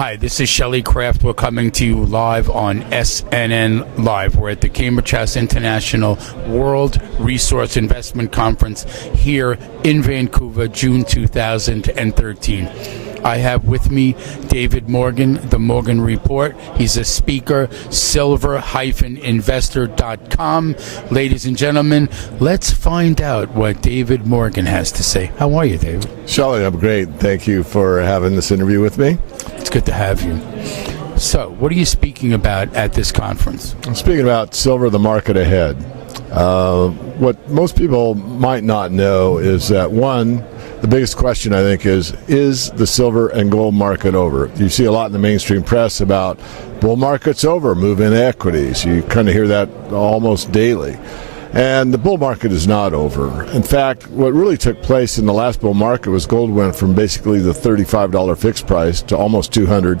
Hi, this is Shelley Kraft. We're coming to you live on SNN Live. We're at the Cambridge House International World Resource Investment Conference here in Vancouver, June 2013. I have with me David Morgan, The Morgan Report. He's a speaker, silver-investor.com. Ladies and gentlemen, let's find out what David Morgan has to say. How are you, David? Shelley, I'm great. Thank you for having this interview with me. It's good to have you. So, what are you speaking about at this conference? I'm speaking about silver, the market ahead. What most people might not know is that, one, the biggest question, I think, is the silver and gold market over? You see a lot in the mainstream press about bull market's over, move into equities. You kind of hear that almost daily. And the bull market is not over. In fact, what really took place in the last bull market was gold went from basically the $35 fixed price to almost $200,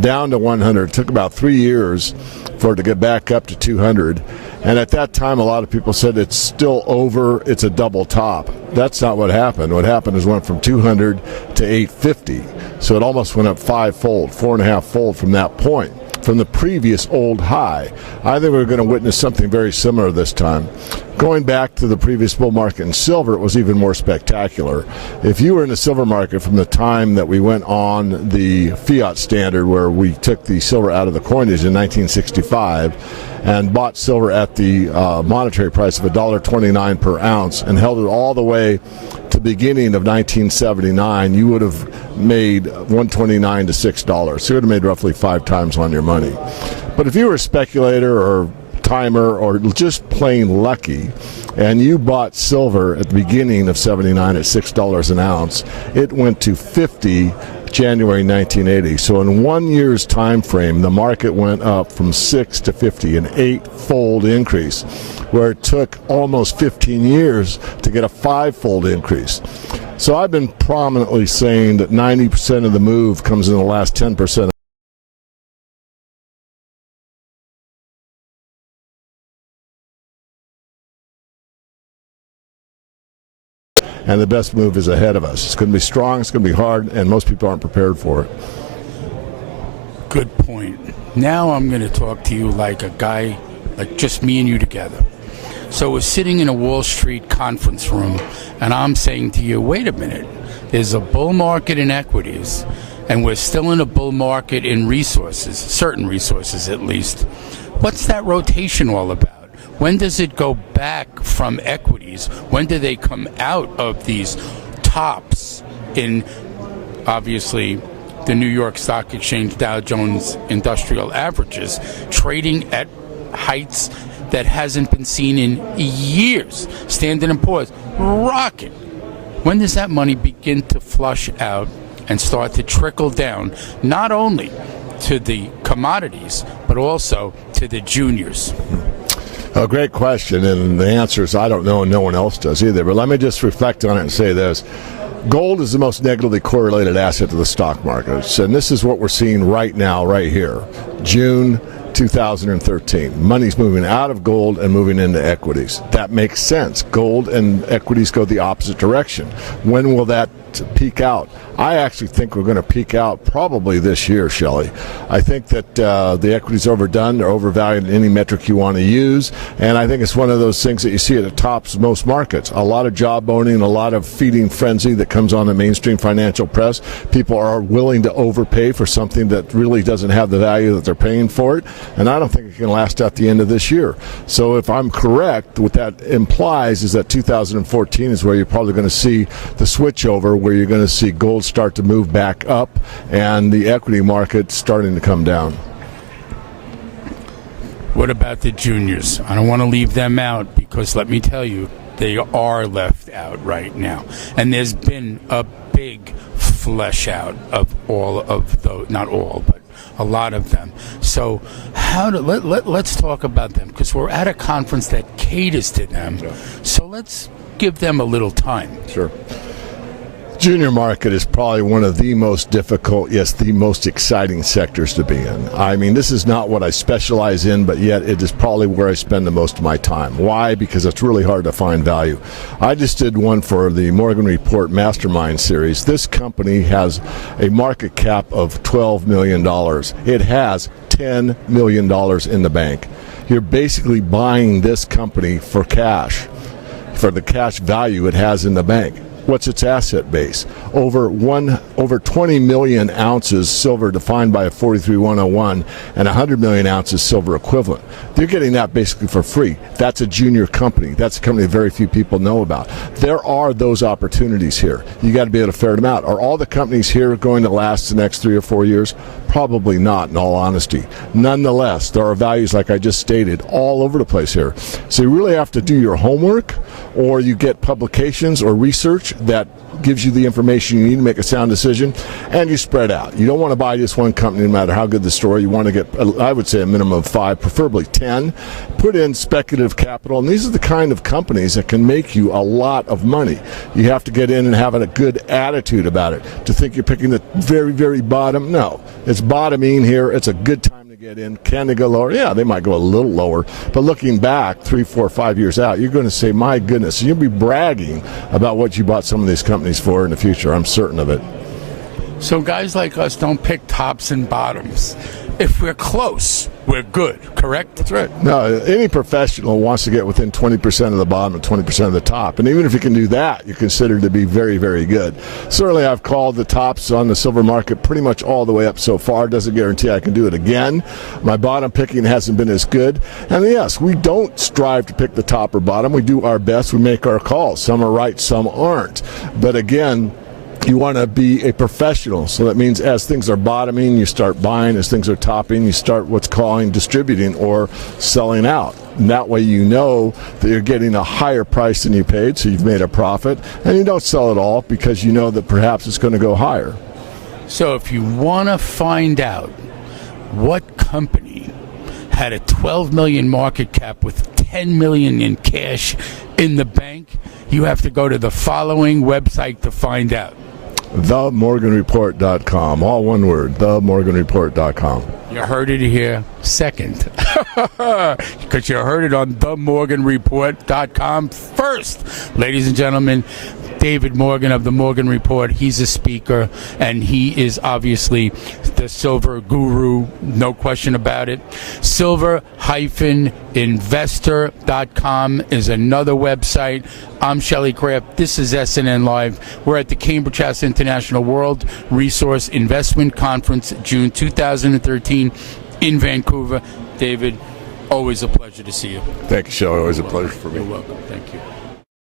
down to $100. It took about 3 years for it to get back up to $200. And at that time, a lot of people said it's still over, it's a double top. That's not what happened. What happened is it went from 200 to 850. So it almost went up five-fold, 4.5-fold from that point, from the previous old high. I think we're going to witness something very similar this time. Going back to the previous bull market in silver, it was even more spectacular. If you were in the silver market from the time that we went on the fiat standard, where we took the silver out of the coinage in 1965, and bought silver at the monetary price of $1.29 per ounce and held it all the way to the beginning of 1979, you would have made $1.29 to $6. So you would have made roughly 5 times on your money. But if you were a speculator or timer or just plain lucky, and you bought silver at the beginning of 79 at $6 an ounce, it went to 50 January 1980. So in 1 year's time frame, the market went up from 6 to 50, an 8-fold increase, where it took almost 15 years to get a 5-fold increase. So I've been prominently saying that 90% of the move comes in the last 10%. And the best move is ahead of us. It's going to be strong, it's going to be hard, and most people aren't prepared for it. Good point. Now I'm going to talk to you like a guy, like just me and you together. So we're sitting in a Wall Street conference room, and I'm saying to you, wait a minute, there's a bull market in equities, and we're still in a bull market in resources, certain resources at least. What's that rotation all about? When does it go back from equities? When do they come out of these tops in, obviously, the New York Stock Exchange Dow Jones Industrial Averages, trading at heights that hasn't been seen in years? Standard & Poor's, rocket. When does that money begin to flush out and start to trickle down, not only to the commodities, but also to the juniors? A great question, and the answer is I don't know, and no one else does either. But let me just reflect on it and say this. Gold is the most negatively correlated asset to the stock markets, and this is what we're seeing right now, right here, June 2013. Money's moving out of gold and moving into equities. That makes sense. Gold and equities go the opposite direction. When will that peak out? I actually think we're going to peak out probably this year, Shelley. I think that the equities are overdone. They're overvalued in any metric you want to use. And I think it's one of those things that you see at the tops of most markets. A lot of job owning, a lot of feeding frenzy that comes on the mainstream financial press. People are willing to overpay for something that really doesn't have the value that they're paying for it. And I don't think it can last out the end of this year. So if I'm correct, what that implies is that 2014 is where you're probably going to see the switchover, where you're going to see gold start to move back up and the equity market starting to come down. What about the juniors? I don't want to leave them out, because let me tell you, they are left out right now. And there's been a big flesh out of all of those, not all, but a lot of them. So let's talk about them, because we're at a conference that caters to them. So let's give them a little time. Sure. Junior market is probably one of the most difficult, yes, the most exciting sectors to be in. I mean, this is not what I specialize in, but yet it is probably where I spend the most of my time. Why? Because it's really hard to find value. I just did one for the Morgan Report Mastermind series. This company has a market cap of $12 million. It has $10 million in the bank. You're basically buying this company for cash, for the cash value it has in the bank. What's its asset base? Over 20 million ounces silver defined by a 43101 and 100 million ounces silver equivalent. They're getting that basically for free. That's a junior company. That's a company that very few people know about. There are those opportunities here. You got to be able to ferret them out. Are all the companies here going to last the next 3 or 4 years? Probably not, in all honesty. Nonetheless, there are values, like I just stated, all over the place here. So you really have to do your homework, or you get publications or research that gives you the information you need to make a sound decision, and you spread out. You don't want to buy just one company no matter how good the story. You want to get, I would say, a minimum of 5, preferably 10. Put in speculative capital, and these are the kind of companies that can make you a lot of money. You have to get in and have a good attitude about it. To think you're picking the very, very bottom, no. It's bottoming here. It's a good time to get in. Can they go lower? Yeah, they might go a little lower. But looking back 3, 4, 5 years out, you're going to say, my goodness, you'll be bragging about what you bought some of these companies for in the future. I'm certain of it. So guys like us don't pick tops and bottoms. If we're close, we're good, correct? That's right. No, any professional wants to get within 20% of the bottom and 20% of the top. And even if you can do that, you're considered to be very, very good. Certainly, I've called the tops on the silver market pretty much all the way up so far. Doesn't guarantee I can do it again. My bottom picking hasn't been as good. And yes, we don't strive to pick the top or bottom. We do our best. We make our calls. Some are right, some aren't. But again, you want to be a professional. So that means as things are bottoming, you start buying. As things are topping, you start what's calling distributing or selling out. And that way you know that you're getting a higher price than you paid, so you've made a profit. And you don't sell it all because you know that perhaps it's going to go higher. So if you want to find out what company had a 12 million market cap with 10 million in cash in the bank, you have to go to the following website to find out. TheMorganReport.com. All one word, TheMorganReport.com. You heard it here second. Because you heard it on TheMorganReport.com first. Ladies and gentlemen, David Morgan of The Morgan Report. He's a speaker, and he is obviously the silver guru, no question about it. Silver-investor.com is another website. I'm Shelley Craft. This is SNN Live. We're at the Cambridge House International World Resource Investment Conference, June 2013 in Vancouver. David, always a pleasure to see you. Thank you, Shelley. Always a pleasure for me. You're welcome. Thank you.